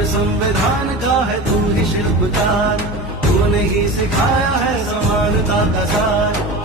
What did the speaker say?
राष्ट्र संविधान का है तू ही शिल्पकार, तूने ही सिखाया है समानता का सार।